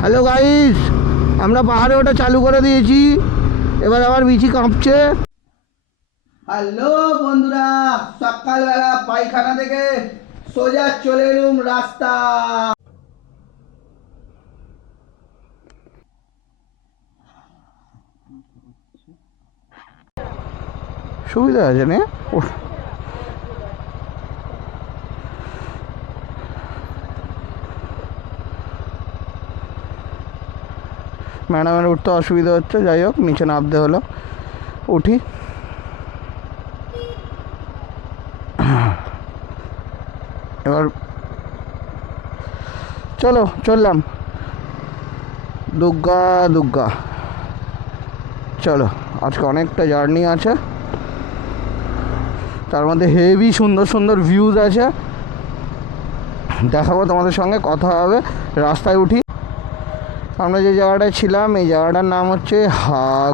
Hello guys, আমরা পাহাড়ে ওটা চালু করে দিয়েছি। এবার আবার বিচি কাঁপছে। হ্যালো বন্ধুরা, সকালবেলা পায়খানা থেকে সোজা চলে এলুম রাস্তা। সুবিধা আছে না? ম্যাডামের উঠতে অসুবিধা হচ্ছে, যাই হোক নিচে নামতে হলো। উঠি। এবার চলো চললাম। দুর্গা দুর্গা চলো, আজকে অনেকটা জার্নি আছে, তার মধ্যে হেভি সুন্দর সুন্দর ভিউজ আছে, দেখাবো তোমাদের সঙ্গে, কথা হবে। রাস্তায় উঠি। আমরা যে জায়গাটায় ছিলাম এই জায়গাটার নাম হচ্ছে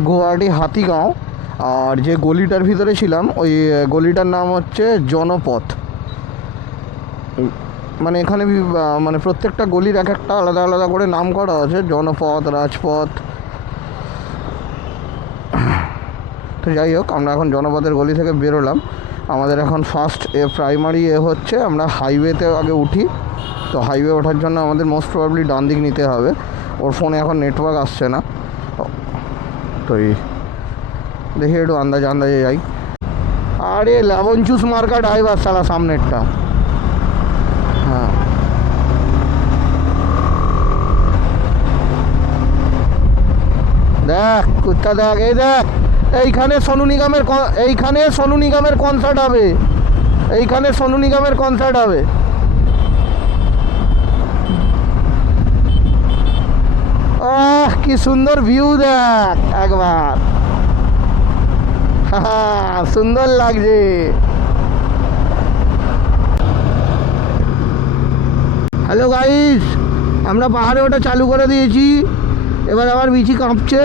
গুয়াহাটি হাতিগাঁও, আর যে গলিটার ভিতরে ছিলাম ওই গলিটার নাম হচ্ছে জনপথ। মানে এখানে মানে প্রত্যেকটা গলির এক একটা আলাদা আলাদা করে নাম করা আছে, জনপথ, রাজপথ। তো যাই হোক, আমরা এখন জনপথের গলি থেকে বেরোলাম। আমাদের এখন ফার্স্ট প্রাইমারি হচ্ছে আমরা হাইওয়েতে আগে উঠি। তো হাইওয়ে ওঠার জন্য আমাদের মোস্ট প্রবাবলি ডান দিক নিতে হবে। ওর ফোনে এখন নেটওয়ার্ক আসছে না, তো দেখি একটু আন্দাজে যাই। আরে লেমন জুস মার্কা ড্রাইভার সালা সামনেরটা। হ্যাঁ, দেখ কুত্তা দেখ, এই দেখ, এইখানে সোনু নিগমের কনসার্ট হবে। এইখানে সোনু নিগমের কনসার্ট হবে। আহ, কি সুন্দর ভিউ দেখ একবার। সুন্দর লাগছে। হ্যালো গাইস, আমরা পাহাড়ে ওটা চালু করে দিয়েছি। এবার আবার বিচি কাঁপছে,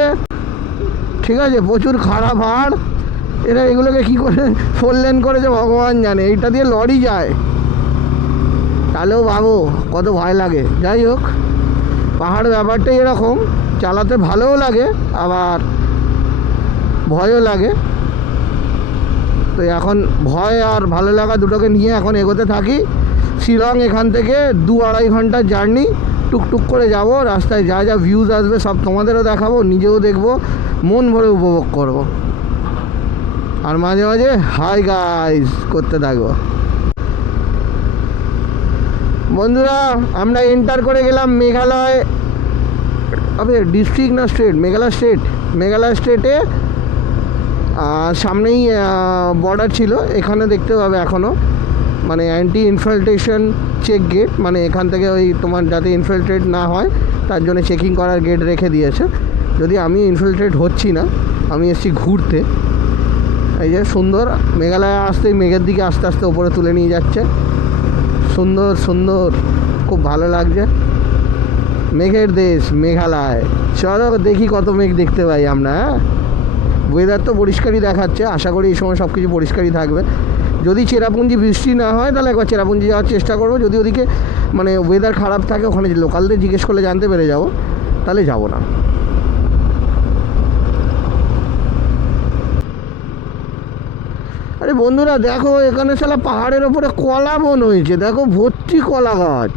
ঠিক আছে? প্রচুর খারাপ হাড়। এরা এগুলোকে কী করে 4 লেন করেছে ভগবান জানে। এইটা দিয়ে লরি যায়, তাহলেও ভাবো কত ভয় লাগে। যাই হোক, পাহাড় ব্যাপারটাই এরকম, চালাতে ভালোও লাগে আবার ভয়ও লাগে। তো এখন ভয় আর ভালো লাগা দুটোকে নিয়ে এখন এগোতে থাকি। শিলং এখান থেকে 2-2.5 ঘন্টার জার্নি। টুকটুক করে যাব, রাস্তায় যা যা ভিউজ আসবে সব তোমাদেরও দেখাবো, নিজেও দেখবো, মন ভরে উপভোগ করব। আর মাঝে মাঝে হাই গাইস করতে থাকবো। বন্ধুরা, আমরা এন্টার করে গেলাম মেঘালয়। আবে ডিস্ট্রিক্ট না স্টেট? মেঘালয় স্টেটে। সামনেই বর্ডার ছিল, এখানে দেখতে পাবে এখনও মানে অ্যান্টি ইনফিল্ট্রেশন চেক গেট, মানে এখান থেকে ওই তোমার যাতে ইনফিল্ট্রেট না হয় তার জন্য চেকিং করার গেট রেখে দিয়েছে। যদি আমি ইনফিল্ট্রেট হচ্ছি না, আমি এসেছি ঘুরতে। এই যে সুন্দর, মেঘালয়ে আসতেই মেঘের দিকে আস্তে আস্তে ওপরে তুলে নিয়ে যাচ্ছে। সুন্দর সুন্দর, খুব ভালো লাগছে। মেঘের দেশ মেঘালয়। চলো দেখি কত মেঘ দেখতে পাই আমরা। হ্যাঁ, ওয়েদার তো পরিষ্কারই দেখাচ্ছে, আশা করি এই সময় সব কিছু পরিষ্কারই থাকবে। যদি চেরাপুঞ্জি বৃষ্টি না হয় তাহলে একবার চেরাপুঞ্জি যাওয়ার চেষ্টা করবো। যদি ওদিকে মানে ওয়েদার খারাপ থাকে, ওখানে লোকালদের জিজ্ঞেস করলে জানতে পেরে যাবো, তাহলে যাব না। আরে বন্ধুরা দেখো, এখানে শালা পাহাড়ের ওপরে কলা বন হয়েছে, দেখো ভর্তি কলা গাছ।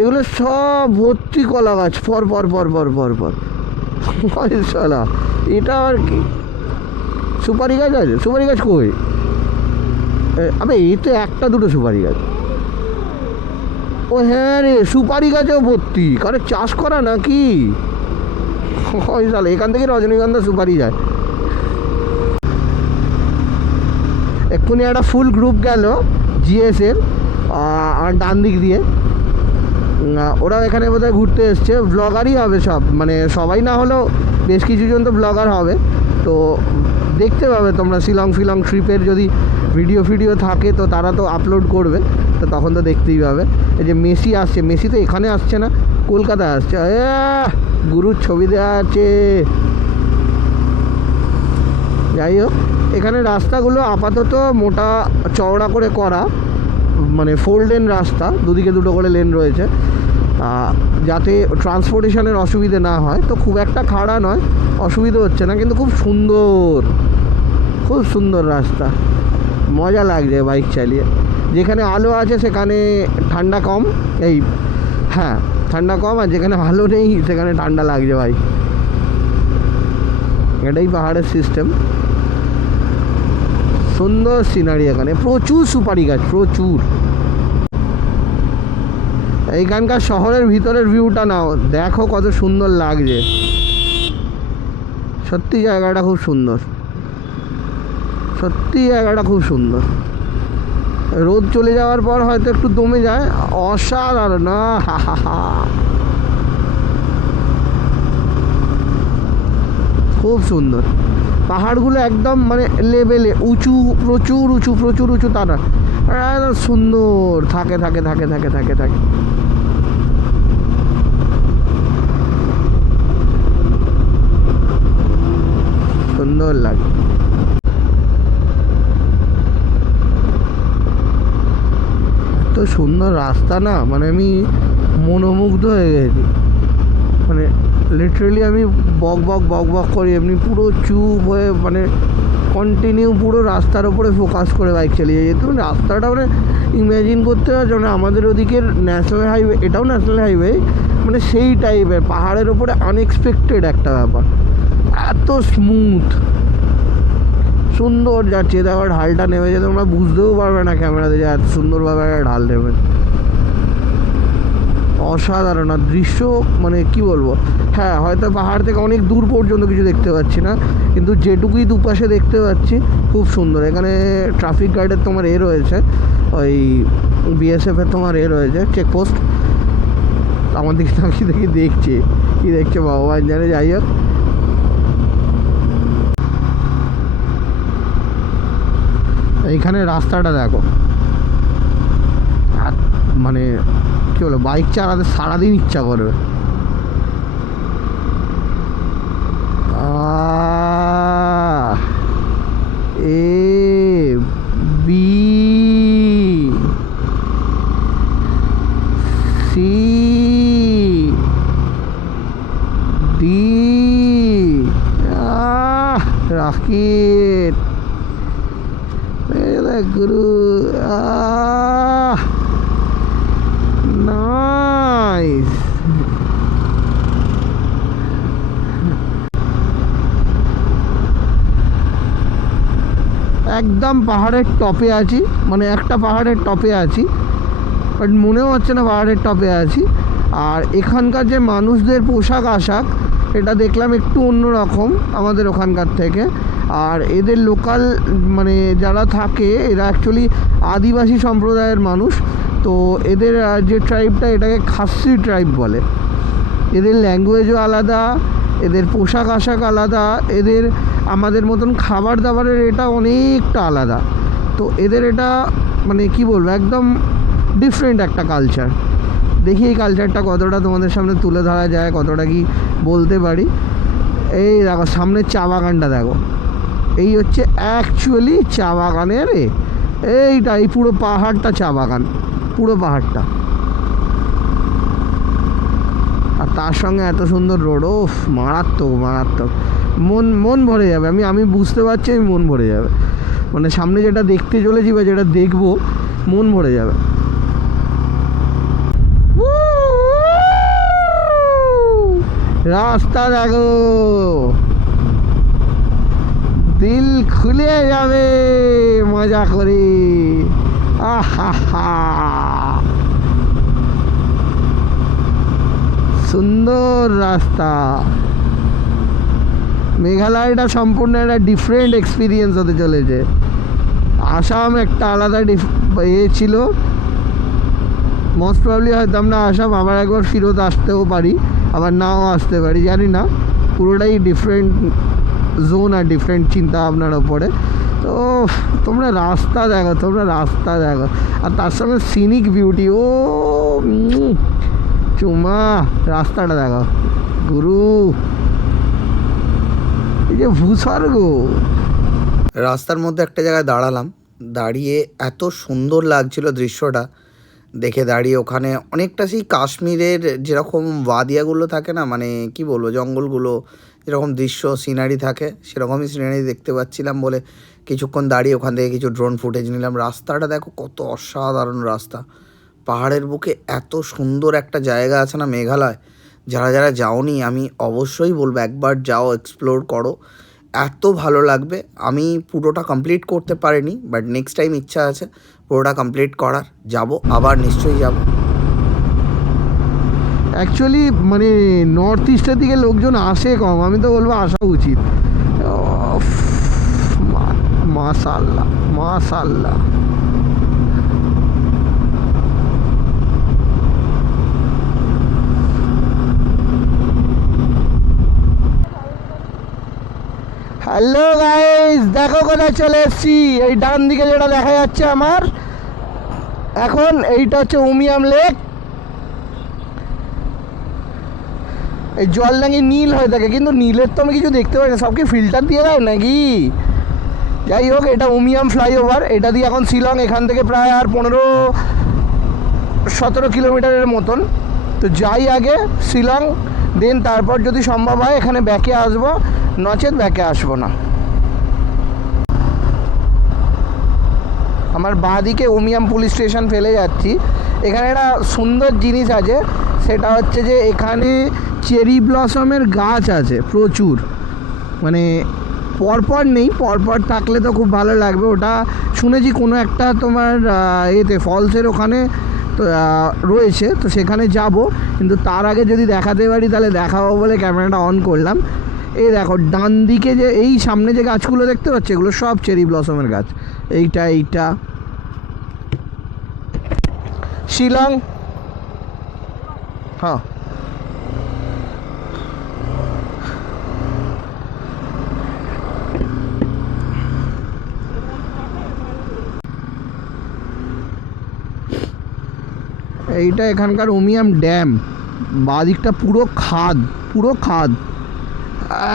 এগুলো সব ভর্তি কলা গাছ, পর পর পর পর পর পর। শালা এটা আর কি, সুপারি গাছ আছে? সুপারি গাছ কই? আবে এই তো একটা দুটো সুপারি গাছ। ও হ্যাঁ রে, সুপারি গাছেও ভর্তি। কারে চাষ করা নাকি? শালা এখান থেকে রজনীগন্ধা সুপারি যায়। এক্ষুনি একটা ফুল গ্রুপ গেল জিএসের আর ডান দিক দিয়ে। ওরা এখানে বোধহয় ঘুরতে এসছে, ব্লগারই হবে সব, মানে সবাই না হলেও বেশ কিছুজন তো ব্লগার হবে। তো দেখতে পাবে তোমরা শিলং ট্রিপের যদি ভিডিও থাকে তো তারা তো আপলোড করবে, তো তখন তো দেখতেই পাবে। এই যে মেসি আসছে, মেসি তো এখানে আসছে না, কলকাতায় আসছে। গুরুর ছবি দেওয়া আছে। যাই হোক, এখানে রাস্তাগুলো আপাতত মোটা চওড়া করে করা, মানে 4 লেন রাস্তা, দুদিকে দুটো করে লেন রয়েছে। যাতে ট্রান্সপোর্টেশনের অসুবিধে না হয়। তো খুব একটা খাড়া নয়, অসুবিধে হচ্ছে না, কিন্তু খুব সুন্দর রাস্তা, মজা লাগছে বাইক চালিয়ে। যেখানে আলো আছে সেখানে ঠান্ডা কম, হ্যাঁ ঠান্ডা কম, আর যেখানে আলো নেই সেখানে ঠান্ডা লাগছে ভাই। এটাই পাহাড়ের সিস্টেম। সুন্দর সিনারি, এখানে প্রচুর সুপারি গাছ, প্রচুর। এইখানকার শহরের ভিতরের ভিউটা নাও, দেখো কত সুন্দর লাগছে। সত্যি জায়গাটা খুব সুন্দর, সত্যি জায়গাটা খুব সুন্দর। রোদ চলে যাওয়ার পর হয়তো একটু দমে যায়, অসাধারণ। খুব সুন্দর। পাহাড়গুলো একদম মানে লেভেলে উঁচু, প্রচুর উঁচু তা না, সুন্দর থাকে। সুন্দর লাগে। এত সুন্দর রাস্তা না, মানে আমি মনোমুগ্ধ হয়ে গেছি। মানে লিটারেলি আমি বক করি, এমনি পুরো চুপ হয়ে মানে কন্টিনিউ পুরো রাস্তার ওপরে ফোকাস করে বাইক চালিয়ে যেত। রাস্তাটা মানে ইমাজিন করতে পারছো না, আমাদের ওদিকের ন্যাশনাল হাইওয়ে, এটাও ন্যাশনাল হাইওয়ে, মানে সেই টাইপের পাহাড়ের ওপরে আনএক্সপেক্টেড একটা ব্যাপার। এত স্মুথ, সুন্দর যাচ্ছে। দেখো ঢালটা নেমেছে, তোমরা বুঝতেও পারবে না ক্যামেরাতে যে এত সুন্দরভাবে একটা ঢাল নেমে। অসাধারণ। আর দৃশ্য মানে কি বলবো, হ্যাঁ হয়তো পাহাড় থেকে অনেক দূর পর্যন্ত কিছু দেখতে পাচ্ছি না, কিন্তু যেটুকুই দুপাশে দেখতে পাচ্ছি খুব সুন্দর। এখানে ট্রাফিক গার্ডের তোমার রয়েছে, ওই বিএসএফের তোমার রয়েছে চেকপোস্ট। আমার দিকে দেখছে, কি দেখছে ভগবান জানে। যাই হোক, এইখানে রাস্তাটা দেখো, মানে কি বলো, বাইক চালাতে সারাদিন ইচ্ছা করবে। রাকিট গুরু, নাইস। একদম পাহাড়ের টপে আছি, মানে একটা পাহাড়ের টপে আছি, বাট মনেও হচ্ছে না পাহাড়ের টপে আছি। আর এখানকার যে মানুষদের পোশাক আশাক, এটা দেখলাম একটু অন্যরকম আমাদের ওখানকার থেকে। আর এদের লোকাল মানে যারা থাকে, এরা অ্যাকচুয়ালি আদিবাসী সম্প্রদায়ের মানুষ। তো এদের যে ট্রাইবটা, এটাকে খাসি ট্রাইব বলে। এদের ল্যাঙ্গুয়েজও আলাদা, এদের পোশাক আশাক আলাদা, এদের আমাদের মতন খাবার দাবারের এটা অনেকটা আলাদা। তো এদের এটা মানে কি বলবো, একদম ডিফারেন্ট একটা কালচার। দেখি এই কালচারটা কতটা তোমাদের সামনে তুলে ধরা যায়, কতটা কি বলতে পারি। এই দেখো সামনের চা বাগানটা দেখো, এই হচ্ছে অ্যাকচুয়ালি চা বাগানের এইটা, এই পুরো পাহাড়টা চা বাগান, পুরো পাহাড়টা। আর তার সঙ্গে এত সুন্দর রোড, ও মারাত্মক। মন ভরে যাবে। আমি বুঝতে পারছি, আমি মন ভরে যাবে। মানে সামনে যেটা দেখতে চলেছি বা যেটা দেখবো, মন ভরে যাবে। রাস্তা দেখো, দিল খুলে যাবে মজা করে। সুন্দর রাস্তা। মেঘালয়টা সম্পূর্ণ একটা ডিফারেন্ট এক্সপিরিয়েন্স হতে চলেছে। আসাম একটা আলাদা ছিল, মোস্ট প্রবলি হয়তো আমরা আসাম আবার একবার ফেরত আসতেও পারি, আবার নাও আসতে পারি, জানি না। পুরোটাই ডিফারেন্ট জোন আর ডিফারেন্ট চিন্তা ভাবনার ওপরে। তো তোমরা রাস্তা দেখো, আর তার সঙ্গে সিনিক বিউটি, ও চুমা। রাস্তাটা দেখো গুরু, এই যে ভূস্বর্গ। রাস্তার মধ্যে একটা জায়গায় দাঁড়ালাম, দাঁড়িয়ে এত সুন্দর লাগছিল দৃশ্যটা দেখে দাঁড়িয়ে ওখানে অনেকটা সেই কাশ্মীরের যেরকম ওয়াদিয়াগুলো থাকে না, মানে কি বলবো, জঙ্গলগুলো যেরকম দৃশ্য সিনারি থাকে সেরকমই সিনারি দেখতে পাচ্ছিলাম বলে কিছুক্ষণ দাঁড়িয়ে ওখান থেকে কিছু ড্রোন ফুটেজ নিলাম। রাস্তাটা দেখো কত অসাধারণ রাস্তা, পাহাড়ের বুকে এত সুন্দর একটা জায়গা আছে না মেঘালয়। যারা যারা যাওনি আমি অবশ্যই বলবো একবার যাও, এক্সপ্লোর করো, এত ভালো লাগবে। আমি পুরোটা কমপ্লিট করতে পারিনি, বাট নেক্সট টাইম ইচ্ছা আছে পুরোটা কমপ্লিট করার, যাব আবার নিশ্চয়ই যাব। অ্যাকচুয়ালি মানে নর্থ ইস্টের দিকে লোকজন আসে কম, আমি তো বলবো আসা উচিত। মাশাআল্লাহ মাশাআল্লাহ। হ্যালো গাইস, দেখো কোথায় চলে এসেছি। এই ডান দিকে যেটা দেখা যাচ্ছে আমার এখন, এইটা হচ্ছে উমিয়াম লেক। এই জল নাকি নীল হয়ে থাকে, কিন্তু নীলের তো আমি কিছু দেখতে পাই না, সব কি ফিল্টার দিয়ে দেয় নাকি? যাই হোক, এটা উমিয়াম ফ্লাইওভার, এটা দিয়ে এখন শিলং, এখান থেকে প্রায় আর 15-17 কিলোমিটারের মতন। তো যাই আগে শিলং, দেন তারপর যদি সম্ভব হয় এখানে ব্যাকে আসবো, নচেত ব্যাকে আসবো না। আমার বাঁদিকে উমিয়াম পুলিশ স্টেশন ফেলে যাচ্ছি। এখানে একটা সুন্দর জিনিস আছে, সেটা হচ্ছে যে এখানে চেরি ব্লসমের গাছ আছে প্রচুর, মানে পরপর নেই, পরপর থাকলে তো খুব ভালো লাগবে। ওটা শুনেছি কোনো একটা তোমার এতে ফলসের ওখানে তো রয়েছে, তো সেখানে যাব, কিন্তু তার আগে যদি দেখাতে পারি তাহলে দেখাবো বলে ক্যামেরাটা অন করলাম। এই দেখো ডান দিকে যে এই সামনে যে গাছগুলো দেখতে পাচ্ছি, এগুলো সব চেরি ব্লসমের গাছ। এইটা শিলং। হ্যাঁ, এইটা এখানকার উমিয়াম ড্যাম। বাদিকটা পুরো খাদ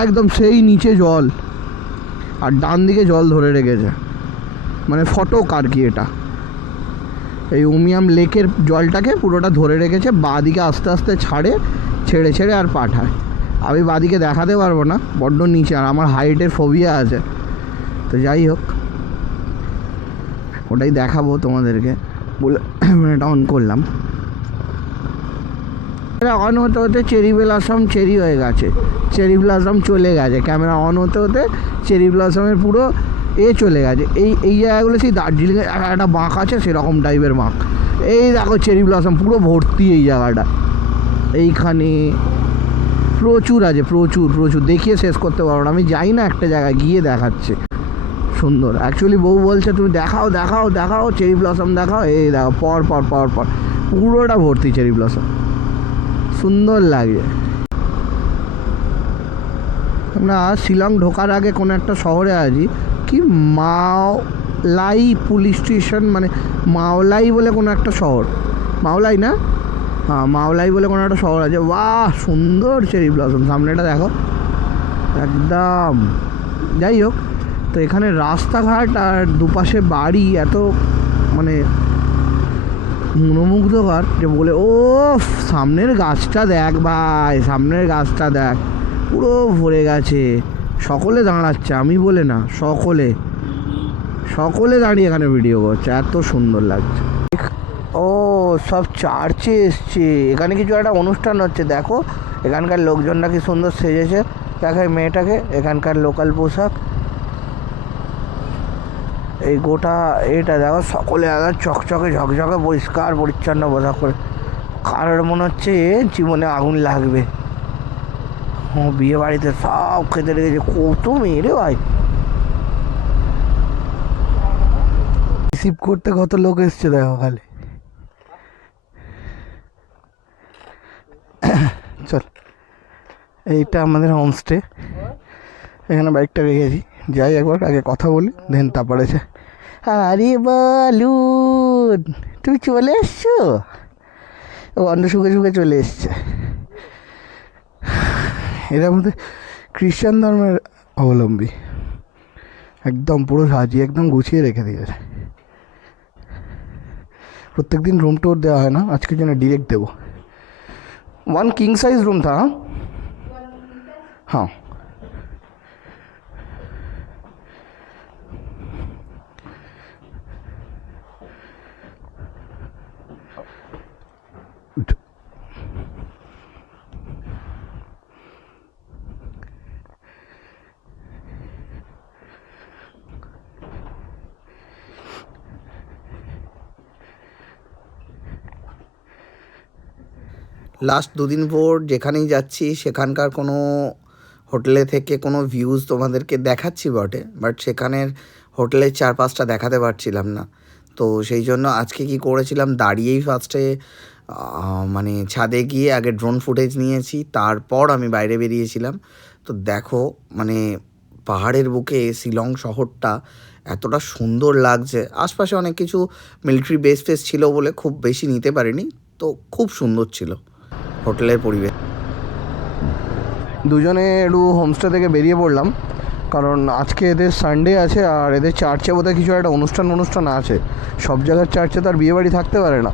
একদম, সেই নিচে জল, আর ডান দিকে জল ধরে রেখেছে, মানে ফটক আর কি। এটা এই উমিয়াম লেকের জলটাকে পুরোটা ধরে রেখেছে, বাদিকে আস্তে আস্তে ছেড়ে আর পাঠায়। আমি বাদিকে দেখাতে পারবো না, বড্ড নিচে, আর আমার হাইটের ফোবিয়া আছে। তো যাই হোক, ওটাই দেখাবো তোমাদেরকে বলে এটা অন করলাম। অন হতে হতে চেরি ব্লসম চেরি হয়ে গেছে, চেরি ব্লসম চলে গেছে। ক্যামেরা অন হতে হতে চেরি ব্লসমের পুরো চলে গেছে। এই জায়গাগুলো সেই দার্জিলিংয়ে একটা বাঁক আছে, সেরকম টাইপের বাঁক। এই দেখো চেরি ব্লসম পুরো ভর্তি এই জায়গাটা। এইখানে প্রচুর আছে, প্রচুর দেখিয়ে শেষ করতে পারবো না। আমি যাই না, একটা জায়গায় গিয়ে দেখাচ্ছে, সুন্দর। অ্যাকচুয়ালি বউ বলছে তুমি দেখাও চেরি ব্লসম দেখাও। এই দেখো পর পুরোটা ভর্তি চেরি ব্লসম, সুন্দর লাগে। আমরা শিলং ঢোকার আগে কোনো একটা শহরে আছি, কি মাওলাই পুলিশ স্টেশন, মানে মাওলাই বলে কোনো একটা শহর, মাওলাই না, হ্যাঁ মাওলাই বলে কোনো একটা শহর আছে। বাহ সুন্দর চেরি ব্লসম, সামনেটা দেখো একদম। যাই হোক, তো এখানে রাস্তাঘাট আর দুপাশে বাড়ি এত মানে মনোমুগ্ধকর যে বলে, ও সামনের গাছটা দেখ ভাই, সামনের গাছটা দেখ, পুরো ভরে গেছে। সকলে দাঁড়াচ্ছে, আমি বলে না, সকলে দাঁড়িয়ে এখানে ভিডিও করছে, এত সুন্দর লাগছে। ও সব চার্চে এসছে, এখানে কিছু একটা অনুষ্ঠান হচ্ছে। দেখো এখানকার লোকজনরা কি সুন্দর সেজেছে, দেখো এই মেয়েটাকে, এখানকার লোকাল পোশাক, এই গোটা এটা দেখো, সকলে একদম চকচকে ঝকঝকে পরিষ্কার পরিচ্ছন্ন পোশাক করে। কারোর মনে হচ্ছে জীবনে আগুন লাগবে। বিয়ে বাড়িতে সব খেতে লেগেছে, কত মেয়ে রে ভাই। রিসিভ করতে কত লোক এসছে দেখো খালি। চল, এইটা আমাদের হোমস্টে, এখানে বাইকটা রেখেছি। যাই একবার আগে কথা বলি, দেন তারপরে আরে বলুন তুমি চলে এসছো, ও অন্য সুখে চলে এসছে। এর মধ্যে খ্রিশ্চান ধর্মের অবলম্বী, একদম পুরো সাজিয়ে একদম গুছিয়ে রেখে দিয়েছে। प्रत्येक दिन रूम टूर देवा है ना, आज के जन डायरेक्ट देव। 1 किंग साइज रूम था। हाँ লাস্ট দুদিন পর যেখানেই যাচ্ছি সেখানকার কোনো হোটেলে থেকে কোনো ভিউজ তোমাদেরকে দেখাচ্ছি বটে, বাট সেখানের হোটেলের 4-5টা দেখাতে পারছিলাম না। তো সেই জন্য আজকে কি করেছিলাম, দাঁড়িয়েই ফার্স্টে মানে ছাদে গিয়ে আগে ড্রোন ফুটেজ নিয়েছি, তারপর আমি বাইরে বেরিয়েছিলাম। তো দেখো মানে পাহাড়ের বুকে শিলং শহরটা এতটা সুন্দর লাগছে। আশপাশে অনেক কিছু মিলিটারি বেস ফেস ছিল বলে খুব বেশি নিতে পারিনি, তো খুব সুন্দর ছিল হোটেলের পরিবেশ। দুজনে একটু হোমস্টে থেকে বেরিয়ে পড়লাম, কারণ আজকে এদের সানডে আছে আর এদের চার্চে বোধহয় কিছু একটা অনুষ্ঠান আছে। সব জায়গার চার্চে তো আর বিয়েবাড়ি থাকতে পারে না।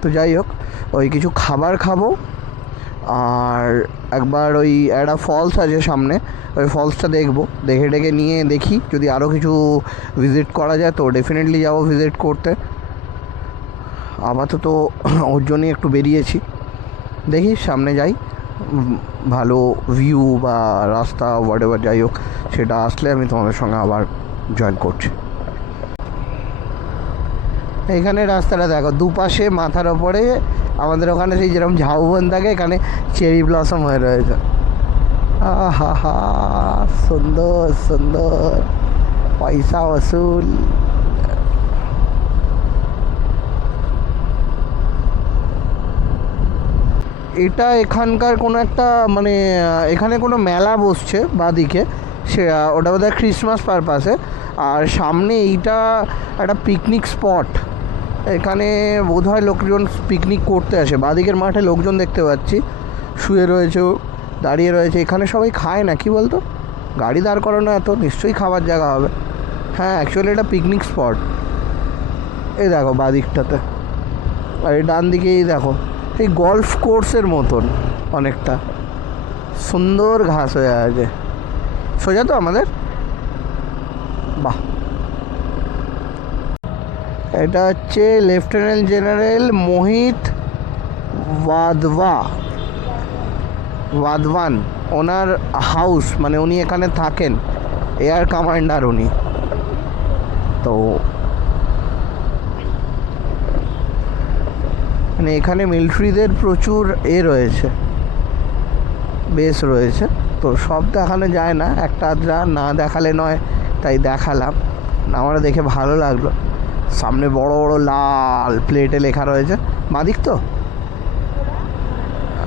তো যাই হোক, ওই কিছু খাবার খাবো আর একবার ওই একটা ফলস আছে সামনে, ওই ফলসটা দেখবো, দেখে নিয়ে দেখি যদি আরও কিছু ভিজিট করা যায় তো ডেফিনেটলি যাবো ভিজিট করতে। আপাতত ওর জন্যই একটু বেরিয়েছি, দেখি সামনে যাই, ভালো ভিউ বা রাস্তা হোয়াট এভার যাই হোক সেটা আসলে আমি তোমাদের সঙ্গে আবার জয়েন করছি। এখানে রাস্তাটা দেখো, দুপাশে মাথার ওপরে আমাদের ওখানে সেই যেরকম ঝাউবন থাকে, এখানে চেরি ব্লসম হয়ে রয়েছে। আহা হা, সুন্দর সুন্দর, পয়সা ওসুল। এটা এখানকার কোনো একটা মানে এখানে কোনো মেলা বসছে বাদিকে, সে ওটা বোধহয় ক্রিসমাস পারপাসে। আর সামনে এইটা একটা পিকনিক স্পট, এখানে বোধহয় লোকজন পিকনিক করতে আসে। বাদিকের মাঠে লোকজন দেখতে পাচ্ছি, শুয়ে রয়েছে, দাঁড়িয়ে রয়েছে। এখানে সবাই খায় না, কি বলতো, গাড়ি দাঁড় করানো, এত নিশ্চয়ই খাবার জায়গা হবে। হ্যাঁ অ্যাকচুয়ালি এটা পিকনিক স্পট। এই দেখো বাদিকটাতে, আর এই ডান দিকেই দেখো এই গল্ফ কোর্সের মতন অনেকটা সুন্দর ঘাস হয়ে আছে। সোজা তো আমাদের, বাহ। এটা হচ্ছে লেফটেন্যান্ট জেনারেল মোহিত ওয়াধওয়ান, ওনার হাউস, মানে উনি এখানে থাকেন, এয়ার কমান্ডার উনি। তো মানে এখানে মিলিটারিদের প্রচুর রয়েছে, বেস রয়েছে। তো সব দেখানো যায় না, একটা আধটা না দেখালে নয়, তাই দেখালাম। আমার দেখে ভালো লাগলো। সামনে বড় বড় লাল প্লেটে লেখা রয়েছে, বাদিক তো,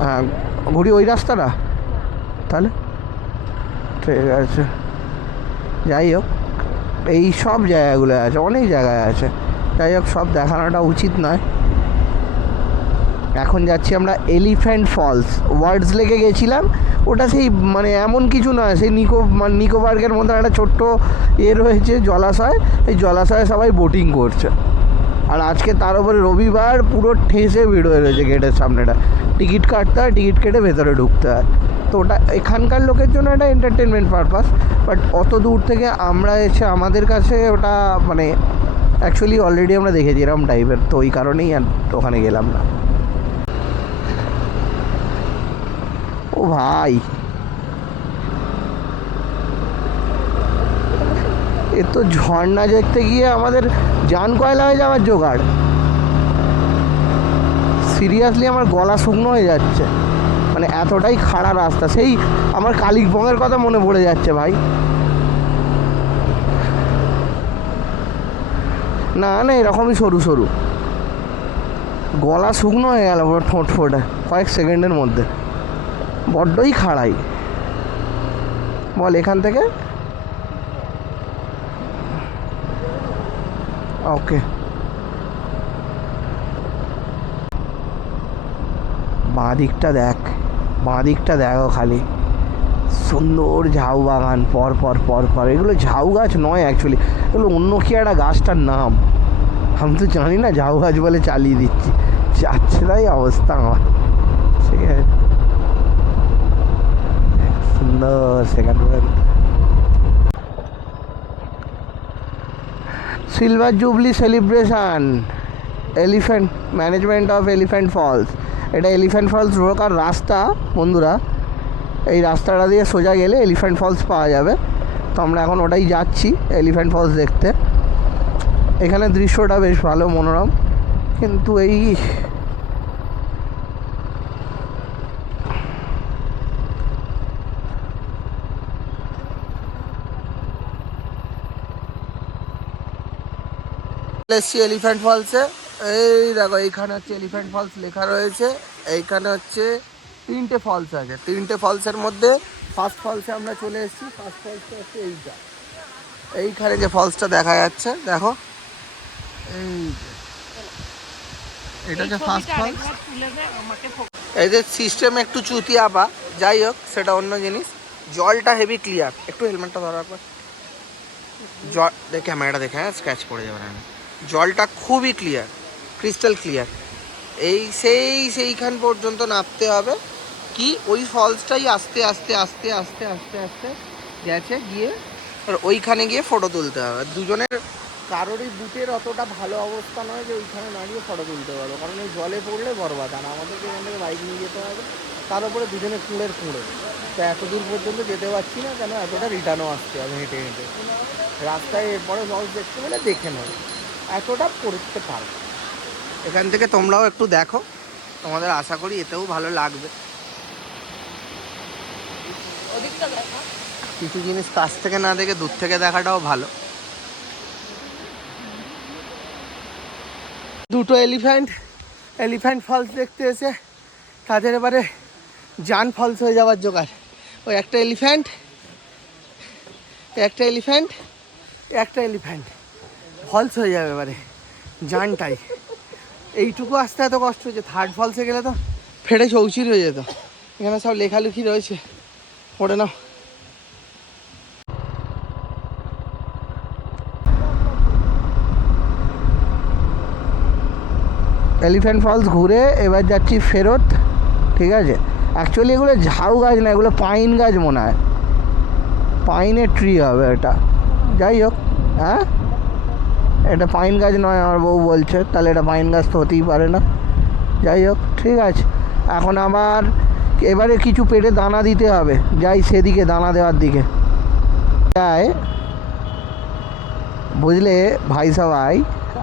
হ্যাঁ ঘুরি ওই রাস্তাটা, তাহলে ঠিক আছে। যাই হোক, এই সব জায়গাগুলো আছে, অনেক জায়গায় আছে। যাই হোক, সব দেখানোটা উচিত নয়। এখন যাচ্ছি আমরা এলিফ্যান্ট ফলস। ওয়ার্ডস লেকে গেছিলাম, ওটা সেই মানে এমন কিছু নয়, সেই নিকো পার্কের মধ্যে একটা ছোট্ট রয়েছে জলাশয়, এই জলাশয়ে সবাই বোটিং করছে। আর আজকে তার উপরে রবিবার, পুরো ঠেসে ভিড় হয়ে রয়েছে গেটের সামনেটা, টিকিট কাটতে হয়, টিকিট কেটে ভেতরে ঢুকতে হয়। তো ওটা এখানকার লোকের জন্য একটা এন্টারটেনমেন্ট পারপাস, বাট অত দূর থেকে আমরা এসে আমাদের কাছে ওটা মানে অ্যাকচুয়ালি অলরেডি আমরা দেখেছি এরকম টাইপের, তো ওই কারণেই আর ওখানে গেলাম না। ও ভাই, এ তো ঝর্ণা দেখতে গিয়ে আমাদের জান কয়লা হয়ে যাওয়ার জোগাড়। সিরিয়াসলি আমার গলা শুকনো হয়ে যাচ্ছে, মানে এতটাই খাড়া রাস্তা। সেই আমার কালিম্পংয়ের কথা মনে পড়ে যাচ্ছে ভাই। না না, এরকমই সরু সরু, গলা শুকনো হয়ে গেল ঠোঁট ফোটে কয়েক সেকেন্ডের মধ্যে, বড্ডই খাড়াই। বল এখান থেকে, ওকে। বাঁদিকটা দেখো খালি, সুন্দর ঝাউ বাগান, পর পর। এগুলো ঝাউ গাছ নয় অ্যাকচুয়ালি, এগুলো অন্য কি একটা গাছটার নাম, আমি তো জানি না, ঝাউ গাছ বলে চালিয়ে দিচ্ছি, যাচ্ছে তাই অবস্থা আমার। ঠিক আছে, সুন্দর second point. Silver jubilee celebration, elephant management of elephant falls. এটা এলিফ্যান্ট ফলস ঢোকার রাস্তা বন্ধুরা। এই রাস্তাটা দিয়ে সোজা গেলে এলিফ্যান্ট ফলস পাওয়া যাবে। তো আমরা এখন ওটাই যাচ্ছি এলিফ্যান্ট ফলস দেখতে। এখানে দৃশ্যটা বেশ ভালো, মনোরম, কিন্তু এই এসছি এলিফ্যান্ট ফলসে। এই দেখো এইখানে হচ্ছে এলিফ্যান্ট ফলস লেখা রয়েছে। এইখানে হচ্ছে 3টে ফলস আছে। 3টে ফলসের মধ্যে ফার্স্ট ফলসে আমরা চলে এসেছি। ফার্স্ট ফলসটা হচ্ছে এইটা, এইখানে যে ফলসটা দেখা যাচ্ছে দেখো, এই এটা হচ্ছে ফার্স্ট ফলস। এদের সিস্টেম একটু চুতিয়া বা যাই হোক, সেটা অন্য জিনিস। জলটা হেভি ক্লিয়ার। একটু হেলমেটটা ধরার পর জল দেখে, ক্যামেরাটা দেখে স্ক্র্যাচ পড়ে যাবে না। জলটা খুবই ক্লিয়ার, ক্রিস্টাল ক্লিয়ার। সেইখান পর্যন্ত নামতে হবে কি, ওই ফলসটাই আস্তে আস্তে আস্তে আস্তে আস্তে আস্তে গেছে গিয়ে ওইখানে গিয়ে ফটো তুলতে হবে। দুজনের কারোরই বুটের অতটা ভালো অবস্থা নয় যে ওইখানে দাঁড়িয়ে ফটো তুলতে পারবো, কারণ এই জলে পড়লে বরবাদ। আর আমাদেরকে এখান থেকে বাইক নিয়ে যেতে হবে, তার উপরে দুজনে কুঁড়ে। তো এত দূর পর্যন্ত যেতে পারছি না, কেন এতটা রিটার্নও আসতে হবে হেঁটে হেঁটে। রাস্তায় এরপরে ফলস দেখতে পেলে দেখে নেবে, এতটা করতে পারবে। এখান থেকে তোমরাও একটু দেখো, তোমাদের আশা করি এতেও ভালো লাগবে। কিছু জিনিস কাছ থেকে না দেখে দূর থেকে দেখাটাও ভালো। দুটো এলিফ্যান্ট ফলস দেখতে এসে তাদের এবারে জান ফলস হয়ে যাওয়ার জোগাড়। ওই একটা এলিফ্যান্ট ফলস হয়ে যাবে এবারে জানটাই। এইটুকু আসতে এত কষ্ট হচ্ছে, থার্ড ফলসে গেলে তো ফেটে চৌচির হয়ে যেত। এখানে সব লেখালেখি রয়েছে, পড়ে নাও। এলিফ্যান্ট ফলস ঘুরে এবার যাচ্ছি ফেরত। ঠিক আছে, অ্যাকচুয়ালি এগুলো ঝাউ গাছ না, এগুলো পাইন গাছ মনে হয়, পাইনের ট্রি হবে এটা। যাই হোক, হ্যাঁ এটা পাইন গাছ নয় আমার বউ বলছে, তাহলে এটা পাইন গাছ তো হতেই পারে না। যাই হোক, ঠিক আছে, এখন আবার এবারে কিছু পেটে দানা দিতে হবে। যাই সেদিকে, দানা দেওয়ার দিকে যাই, বুঝলে ভাই সবাই।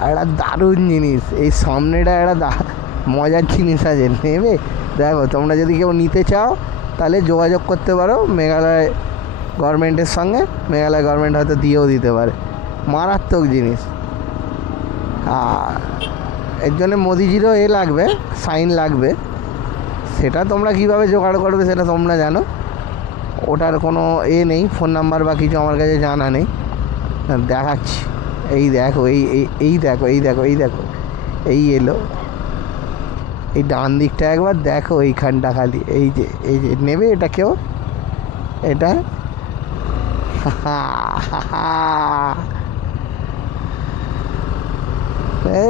একটা দারুণ জিনিস, এই সামনেটা একটা মজার জিনিস আছে, নেবে। দেখো, তোমরা যদি কেউ নিতে চাও তাহলে যোগাযোগ করতে পারো মেঘালয় গভর্নমেন্টের সঙ্গে। মেঘালয় গভর্নমেন্ট হয়তো দিয়েও দিতে পারে। মারাত্মক জিনিস। এর জন্য মোদিজিরও লাগবে, সাইন লাগবে। সেটা তোমরা কিভাবে জোগাড় করবে সেটা তোমরা জানো, ওটার কোনো নেই, ফোন নাম্বার বা কিছু আমার কাছে জানা নেই। দেখাচ্ছি, এই দেখো, এই দেখো, এই এলো। এই ডান দিকটা একবার দেখো, এইখানটা খালি, এই যে নেবে এটা কেউ, এটা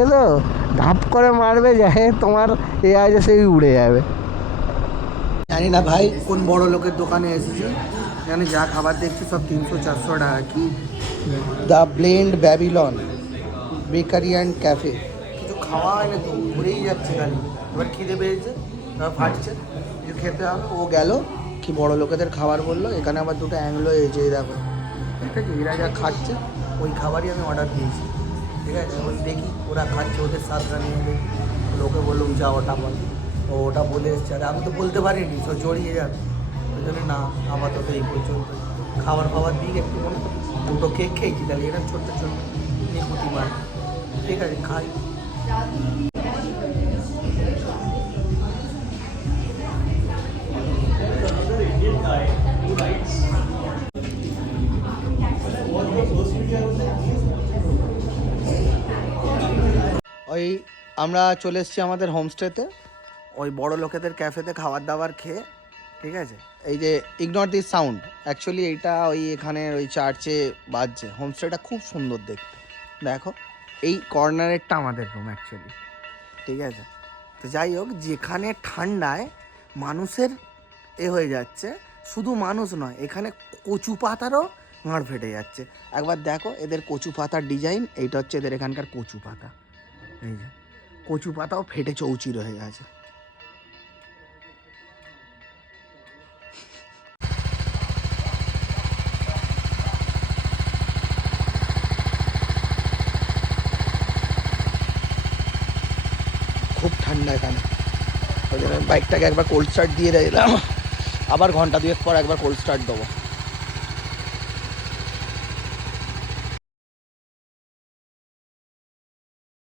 এলো, ধাপ করে মারবে, যায় তোমার আছে সেই উড়ে যাবে। জানি না ভাই কোন বড় লোকের দোকানে এসেছি, এখানে যা খাবার দেখছি সব 300-400 টাকা। কি the blend Babylon bakery and cafe. কিছু খাওয়া হয় না তো, ঘুরেই যাচ্ছে খালি। এবার খিদে পেয়েছে, ফাটছে, কিছু খেতে হবে। ও গেল কি বড় লোকেদের খাবার বললো। এখানে আবার দুটো অ্যাংলো এসেছে, দেখো, ঠিক আছে। এরা যা খাচ্ছে ওই খাবারই আমি অর্ডার দিয়েছি, ঠিক আছে। এখন দেখি ওরা খাচ্ছে, ওদের স্বাদটা নিয়ে দেখি। লোকে বললাম যা ওটা বল, ও ওটা বলে এসছে। আর আমি তো বলতে পারিনি, সব জড়িয়ে যাবে। ওই জন্য না, আপাতত এই পর্যন্ত খাবার দিই একটু। দুটো কেক খেয়েছি, তাহলে এরকম ছোট্ট নিকুতি মার, ঠিক আছে, খাই। ওই আমরা চলে এসেছি আমাদের হোমস্টেতে, ওই বড় লোকেদের ক্যাফেতে খাবার দাবার খেয়ে, ঠিক আছে। এই যে ইগনোর দিস সাউন্ড, অ্যাকচুয়ালি এইটা ওই এখানে ওই চার্চে বাজছে। হোমস্টেটা খুব সুন্দর দেখতে, দেখো। এই কর্নারেরটা আমাদের রুম অ্যাকচুয়ালি, ঠিক আছে। তো যাই হোক, যেখানে ঠান্ডায় মানুষের হয়ে যাচ্ছে, শুধু মানুষ নয়, এখানে কচু পাতারও ঘাড় ফেটে যাচ্ছে। একবার দেখো এদের কচু পাতার ডিজাইন, এইটা হচ্ছে এদের এখানকার কচু পাতা। এই যে কচু পাতাও ফেটে চৌচির হয়ে গেছে। খুব ঠান্ডা এখানে, ওই জন্য বাইকটাকে একবার কোল্ড স্টার্ট দিয়ে দিলাম, আবার ঘন্টা দুয়েক পর একবার কোল্ড স্টার্ট দেবো।